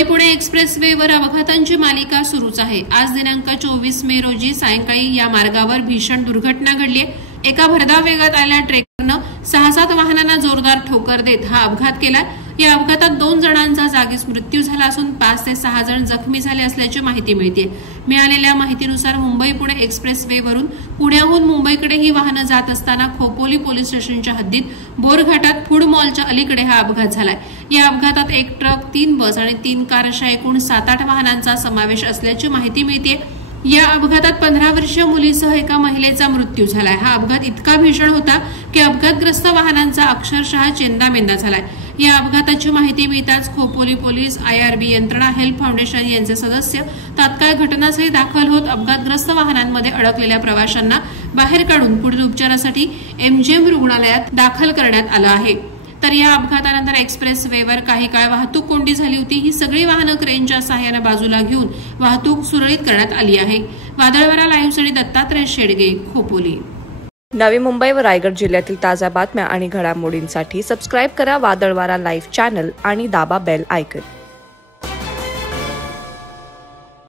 Mumbai Pune express वेवर अपघातांची मालिका सुरूच आहे। आज दिनांक 24 मे रोजी सायंकाळी या मार्गावर भीषण दुर्घटना घडली आहे। एका भरधाव वेगात आलेल्या ट्रकनं 6-7 वाहनांना जोरदार ठोकर देत हा अपघात केला। या अपघातात 2 जणांचा जागीच मृत्यू झाला असून 5 ते 6 जण जखमी झाले असल्याची माहिती मिळते। मिळालेल्या माहितीनुसार मुंबई पुणे एक्सप्रेस वेवरून पुण्याहून मुंबईकडे ही वाहनं जात असताना खोपोली पोलीस स्टेशनच्या हद्दीत बोरघाटात फूड मॉलच्या अलीकडे हा अपघात झालाय। या अपघातात एक ट्रक, 3 बस आणि 3 कार अशा एकूण 7-8 वाहनांचा समावेश असल्याची माहिती मिळते। या अपघातात 15 वर्षीय मुलीसह एका महिलेचा मृत्यू झालाय। हा अपघात इतका भीषण होता की अपघातग्रस्त वाहनांचा अक्षरशः चेंदामेंदा झालाय। या अपघाताची माहिती मिळताच खोपोली पोलीस, IRB यंत्रणा, हेल्प फाउंडेशन यांचे सदस्य तात्काळ घटनास्थळी दाखल होत अपघातग्रस्त वाहनांमध्ये अडकलेल्या प्रवाशांना बाहेर काढून पुढील उपचारासाठी MGM रुग्णालयात दाखल करण्यात आलं आहे। तर या अपघातानंतर एक्सप्रेस वेवर काही काळ वाहतूक कोंडी झाली होती। ही सगळी वाहनं क्रेनच्या सहाय्याने बाजूला घेऊन वाहतूक सुरळीत करण्यात आली आहे। वादळवारा लाईव्हसाठी दत्तात्रय शेडगे, खोपोली। नवी मुंबई व रायगड जिल्ह्यातील ताज्या बातम्या आणि घडामोडींसाठी सबस्क्राइब करा वादळवारा लाईव्ह चॅनल आणि दाबा बेल आयकॉन।